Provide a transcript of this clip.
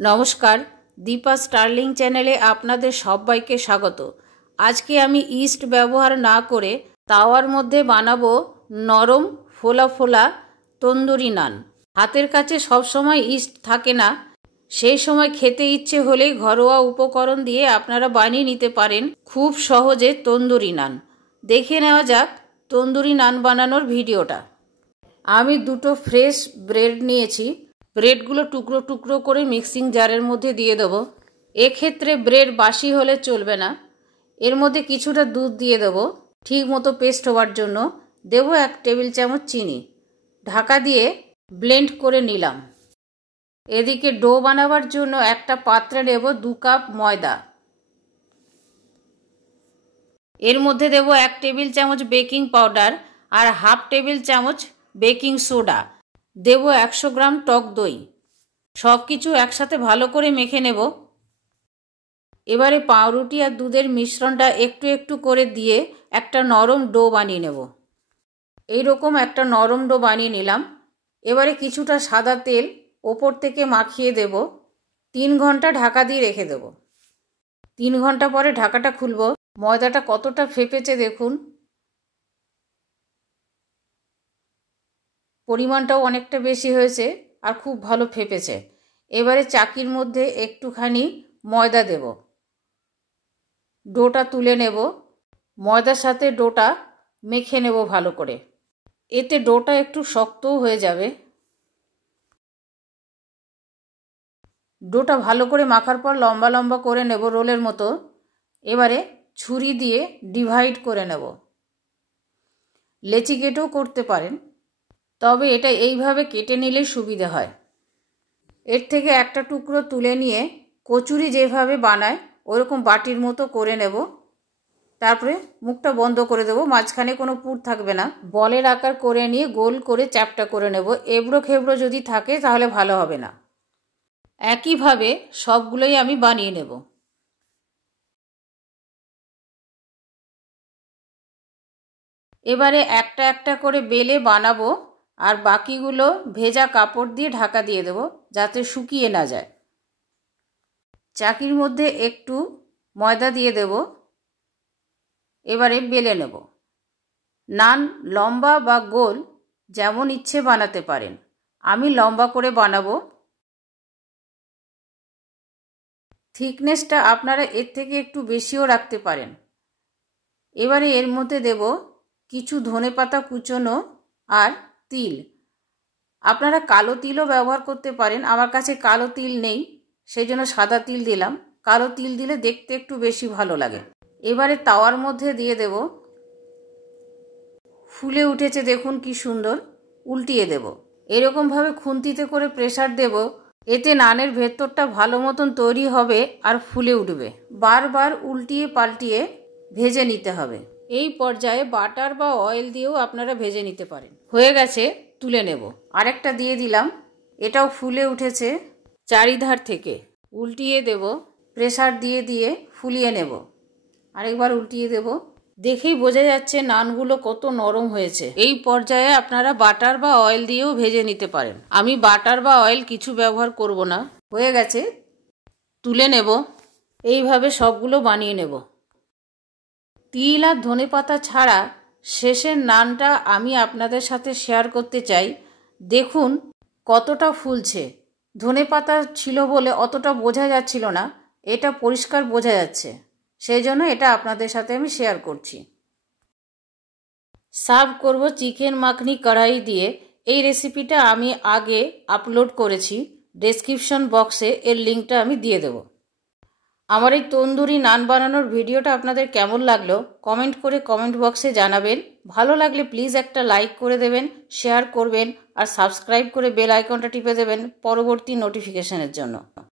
नमस्कार दीपा स्टार्लिंग चैनेले आपनादेर सबाइके स्वागत। आज के आमी इस्ट व्यवहार ना करे तावार मध्य बानाबो नरम फोला फोला तंदुरी नान। हाथेर काछे सब समय इस्ट थाके ना, सेई समय खेते इच्छे होलेई घरोया उपकरण दिए आपनारा बानिये निते पारेन खूब सहजे तंदुरी नान। देखे नेওয়া যাক तंदुरी नान बानानोर भिडियोटा। आमी दुटो फ्रेश ब्रेड निয়েছি। ब्रेडगुलो टुकरो टुकरो करे मिक्सिंग जारेर मध्य दिए देब। एक क्षेत्रे ब्रेड बासी होले चलबे ना। एर मध्य किछुटा दूध दिए देब ठीक मतो पेस्ट होवार जोन्नो। देब 1 टेबिल चामच चीनी। ढाका दिए ब्लेंड करे निलाम। एदिके डो बानाबार जोन्नो एकटा पात्रे नेब 2 काप मयदा। एर मध्य देब 1 टेबिल चामच बेकिंग पाउडार और हाफ टेबिल चामच बेकिंग सोडा। देब 100 ग्राम टक दई। सबकिछु एकसाथे भालो करे मेखे नेब। एबारे पाउरुटी और दूधेर मिश्रणटा एकटू एकटू करे दिए एकटा नरम डो बानिये नेब। एई रकम एकटा नरम डो बानिये निलाम। एबारे किछुटा सादा तेल ओपर थेके माखिए देब। 3 घंटा ढाका दिए रेखे देब। 3 घंटा परे ढाकाटा खुलबो। मयदाटा कतटा फेपेছে देखुन। परिमाणटाও অনেকটা বেশি হয়েছে আর খুব ভালো ফেপেছে। এবারে চাকির মধ্যে একটুখানি ময়দা দেব। ডোটা তুলে নেব। ময়দার সাথে ডোটা মেখে নেব ভালো করে। এতে ডোটা একটু শক্তও হয়ে যাবে। ডোটা ভালো করে মাখার পর লম্বা লম্বা করে নেব রোলের মতো। এবারে ছুরি দিয়ে ডিভাইড করে নেব। লেচি কেটেও করতে পারেন, তবে এটা এইভাবে কেটে নিলে সুবিধা হয়। এর থেকে একটা টুকরো তুলে নিয়ে কচুরি যেভাবে বানায় ওরকম বাটির মতো করে নেব। তারপরে মুখটা বন্ধ করে দেব। মাঝখানে কোনো পুর থাকবে না। বলের আকার করে নিয়ে গোল করে চ্যাপটা করে নেব। এবড়ো খেবড়ো যদি থাকে তাহলে ভালো হবে না। একইভাবে সবগুলোই আমি বানিয়ে নেব। এবারে একটা একটা করে বেলে বানাবো আর বাকিগুলো ভেজা কাপড় দিয়ে ঢাকা দিয়ে দেব যাতে শুকিয়ে না যায়। চাকির মধ্যে একটু ময়দা দিয়ে দেব। এবারে বেলে নেব। নান লম্বা বা গোল যেমন ইচ্ছে বানাতে পারেন। আমি লম্বা করে বানাবো। থিকনেসটা আপনারা এর থেকে একটু বেশিও রাখতে পারেন। এবারে এর মধ্যে দেব কিছু ধনেপাতা কুচোনো আর তিল। আপনারা কালো তিলও ব্যবহার করতে পারেন। আমার কাছে কালো তিল নেই, সেই জন্য সাদা তিল দিলাম। কালো তিল দিলে দেখতে একটু বেশি ভালো লাগে। এবারে তাওয়ার মধ্যে দিয়ে দেব। ফুলে উঠেছে দেখুন কি সুন্দর। উল্টিয়ে দেব। এরকম ভাবে খুন্তিতে করে প্রেসার দেব। এতে নানের ভেতরটা ভালো মতন তৈরি হবে আর ফুলে উঠবে। বারবার উল্টিয়ে পাল্টিয়ে ভেজে নিতে হবে। এই পর্যায়ে বাটার বা অয়েল দিয়েও আপনারা ভেজে নিতে পারেন। হয়ে গেছে, তুলে নেব। আরেকটা দিয়ে দিলাম। এটাও ফুলে উঠেছে চারিধার থেকে। উল্টিয়ে দেব। প্রেসার দিয়ে দিয়ে ফুলিয়ে নেব। আরেকবার উল্টিয়ে দেব। দেখেই বোঝা যাচ্ছে নানগুলো কত নরম হয়েছে। এই পর্যায়ে আপনারা বাটার বা অয়েল দিয়েও ভেজে নিতে পারেন। আমি বাটার বা অয়েল কিছু ব্যবহার করব না। হয়ে গেছে, তুলে নেব। এইভাবে সবগুলো বানিয়ে নেব। তিল আর ধনেপাতা ছাড়া শেষের নানটা আমি আপনাদের সাথে শেয়ার করতে চাই। দেখুন কতটা ফুলছে। ধনেপাতা ছিল বলে অতটা বোঝা যাচ্ছিল না। এটা পরিষ্কার বোঝা যাচ্ছে, সেই জন্য এটা আপনাদের সাথে আমি শেয়ার করছি। সার্ভ করব চিকেন মাখনি কড়াই দিয়ে। এই রেসিপিটা আমি আগে আপলোড করেছি। ডেসক্রিপশন বক্সে এর লিঙ্কটা আমি দিয়ে দেব। আমার এই তন্দুরি নান বানানোর ভিডিওটা আপনাদের কেমন লাগলো কমেন্ট করে কমেন্ট বক্সে জানাবেন। ভালো লাগলে প্লিজ একটা লাইক করে দেবেন, শেয়ার করবেন আর সাবস্ক্রাইব করে বেল আইকনটা টিপে দেবেন পরবর্তী নোটিফিকেশনের জন্য।